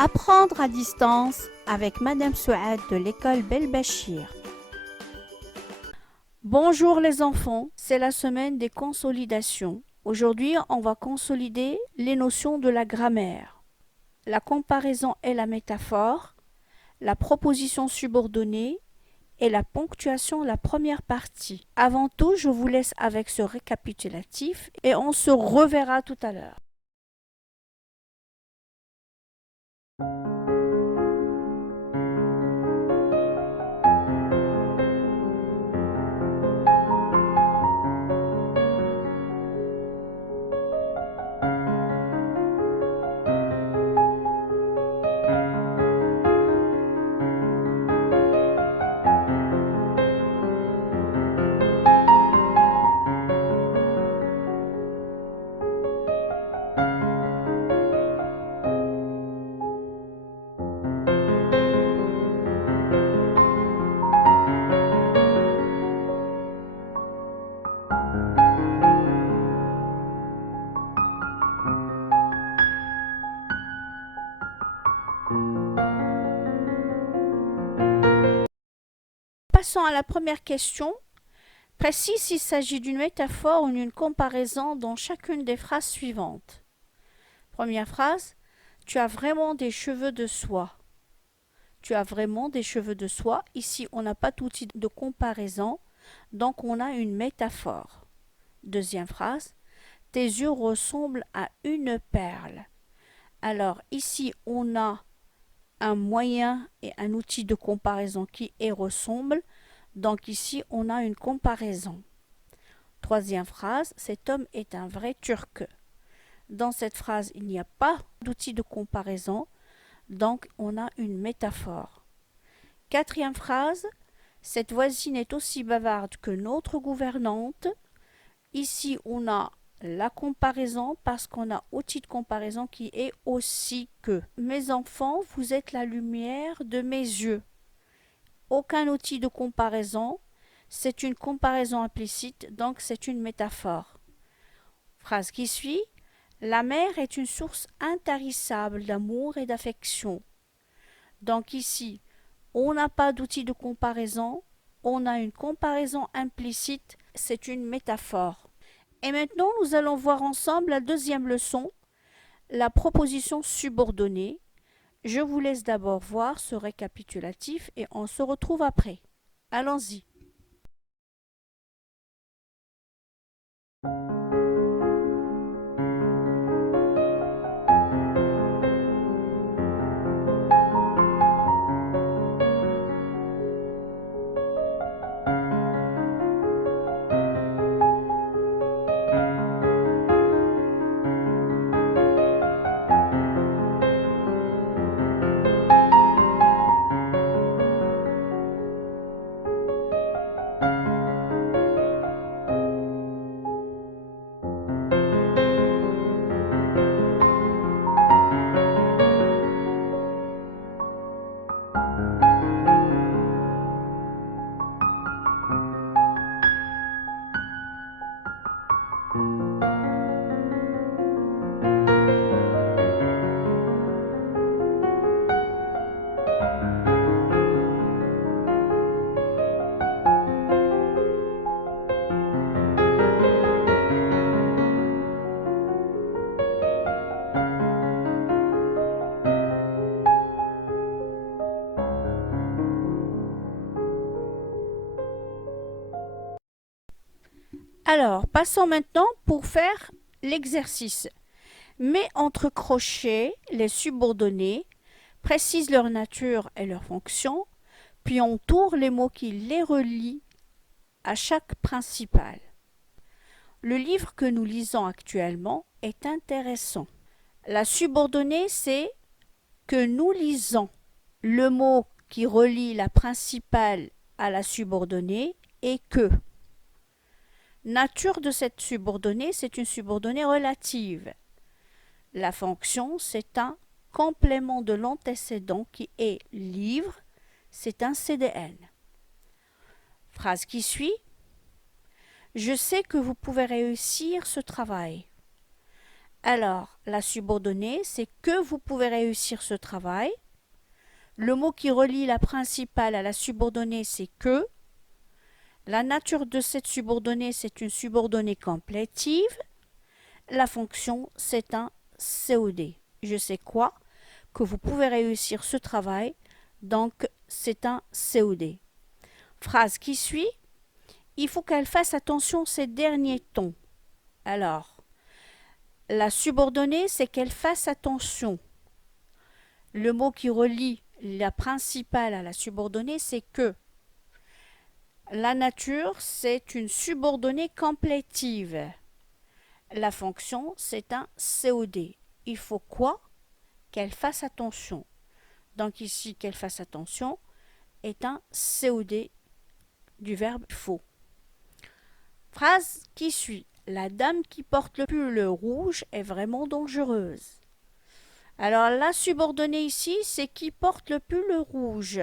Apprendre à distance avec Madame Souad de l'école Belbachir. Bonjour les enfants, c'est la semaine des consolidations. Aujourd'hui, on va consolider les notions de la grammaire. La comparaison et la métaphore, la proposition subordonnée et la ponctuation, la première partie. Avant tout, je vous laisse avec ce récapitulatif et on se reverra tout à l'heure. Passons à la première question. Précise s'il s'agit d'une métaphore ou d'une comparaison dans chacune des phrases suivantes. Première phrase, tu as vraiment des cheveux de soie. Tu as vraiment des cheveux de soie. Ici, on n'a pas d'outil de comparaison, donc on a une métaphore. Deuxième phrase, tes yeux ressemblent à une perle. Alors ici, on a un moyen et un outil de comparaison qui est ressemble. Donc ici, on a une comparaison. Troisième phrase, cet homme est un vrai Turc. Dans cette phrase, il n'y a pas d'outil de comparaison, donc on a une métaphore. Quatrième phrase, cette voisine est aussi bavarde que notre gouvernante. Ici, on a la comparaison parce qu'on a outil de comparaison qui est aussi que. Mes enfants, vous êtes la lumière de mes yeux. Aucun outil de comparaison, c'est une comparaison implicite, donc c'est une métaphore. Phrase qui suit, la mer est une source intarissable d'amour et d'affection. Donc ici, on n'a pas d'outil de comparaison, on a une comparaison implicite, c'est une métaphore. Et maintenant, nous allons voir ensemble la deuxième leçon, la proposition subordonnée. Je vous laisse d'abord voir ce récapitulatif et on se retrouve après. Allons-y. Alors, passons maintenant pour faire l'exercice. Mets entre crochets les subordonnés, précise leur nature et leur fonction, puis entoure les mots qui les relient à chaque principal. Le livre que nous lisons actuellement est intéressant. La subordonnée, c'est que nous lisons. Le mot qui relie la principale à la subordonnée est que. Nature de cette subordonnée, c'est une subordonnée relative. La fonction, c'est un complément de l'antécédent qui est livre, c'est un CDN. Phrase qui suit. Je sais que vous pouvez réussir ce travail. Alors, la subordonnée, c'est que vous pouvez réussir ce travail. Le mot qui relie la principale à la subordonnée, c'est que. La nature de cette subordonnée, c'est une subordonnée complétive. La fonction, c'est un COD. Je sais quoi? Que vous pouvez réussir ce travail, donc c'est un COD. Phrase qui suit. Il faut qu'elle fasse attention ces derniers tons. Alors, la subordonnée, c'est qu'elle fasse attention. Le mot qui relie la principale à la subordonnée, c'est que. La nature, c'est une subordonnée complétive. La fonction, c'est un COD. Il faut quoi? Qu'elle fasse attention. Donc ici, qu'elle fasse attention est un COD du verbe faut. Phrase qui suit. La dame qui porte le pull rouge est vraiment dangereuse. Alors la subordonnée ici, c'est qui porte le pull rouge.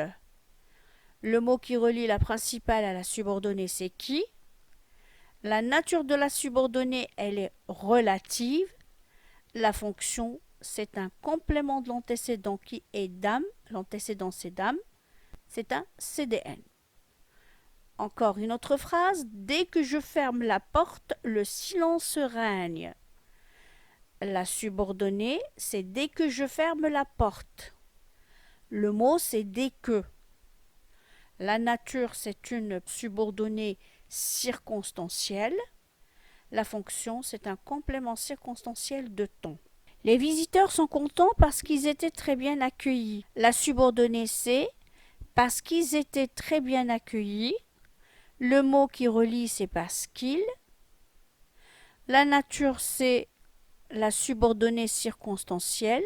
Le mot qui relie la principale à la subordonnée, c'est qui. La nature de la subordonnée, elle est relative. La fonction, c'est un complément de l'antécédent qui est dame. L'antécédent, c'est dame. C'est un CDN. Encore une autre phrase. Dès que je ferme la porte, le silence règne. La subordonnée, c'est dès que je ferme la porte. Le mot, c'est dès que. La nature, c'est une subordonnée circonstancielle. La fonction, c'est un complément circonstanciel de ton. Les visiteurs sont contents parce qu'ils étaient très bien accueillis. La subordonnée, c'est parce qu'ils étaient très bien accueillis. Le mot qui relie, c'est parce qu'ils. La nature, c'est la subordonnée circonstancielle.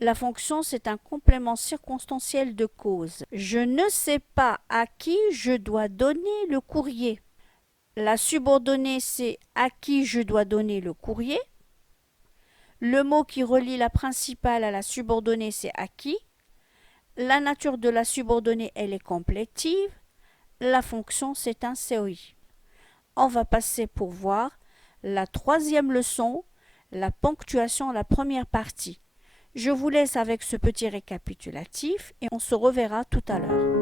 La fonction, c'est un complément circonstanciel de cause. Je ne sais pas à qui je dois donner le courrier. La subordonnée, c'est à qui je dois donner le courrier. Le mot qui relie la principale à la subordonnée, c'est à qui. La nature de la subordonnée, elle est complétive. La fonction, c'est un COI. On va passer pour voir la troisième leçon, la ponctuation, la première partie. Je vous laisse avec ce petit récapitulatif et on se reverra tout à l'heure.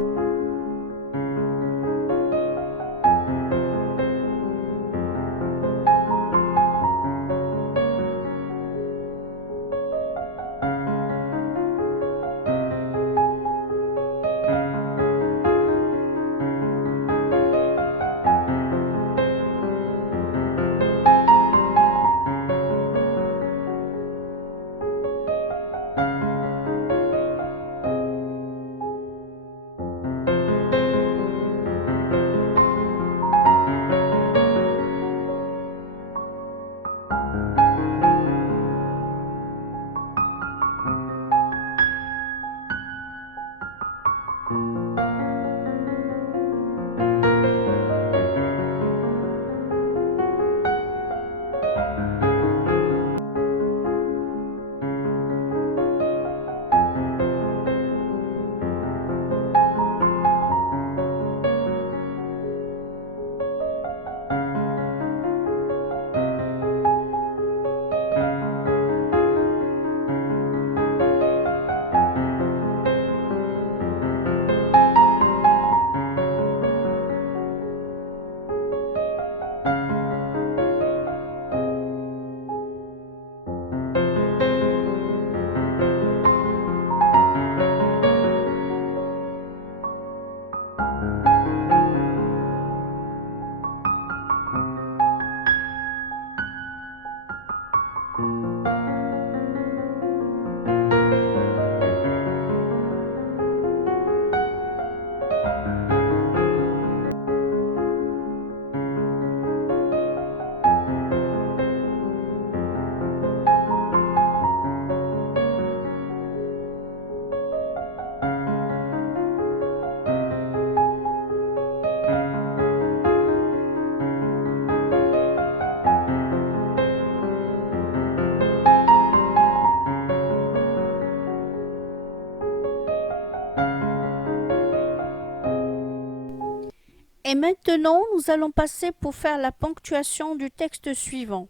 Et maintenant, nous allons passer pour faire la ponctuation du texte suivant.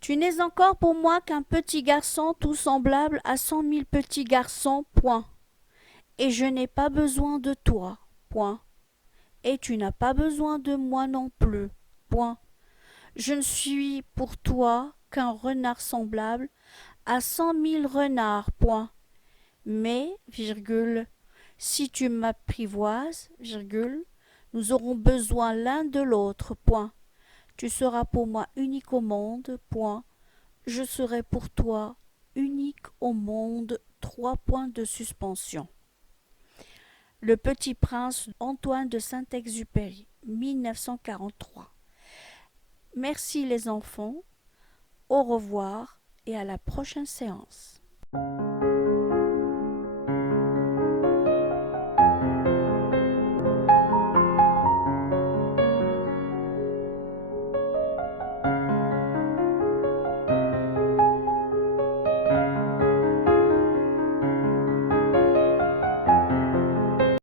Tu n'es encore pour moi qu'un petit garçon tout semblable à 100 000 petits garçons, point. Et je n'ai pas besoin de toi, point. Et tu n'as pas besoin de moi non plus, point. Je ne suis pour toi qu'un renard semblable à 100 000 renards, point. Mais, virgule, si tu m'apprivoises, virgule, nous aurons besoin l'un de l'autre, point. Tu seras pour moi unique au monde, point. Je serai pour toi unique au monde, 3 points de suspension. Le Petit Prince, Antoine de Saint-Exupéry, 1943. Merci les enfants, au revoir et à la prochaine séance.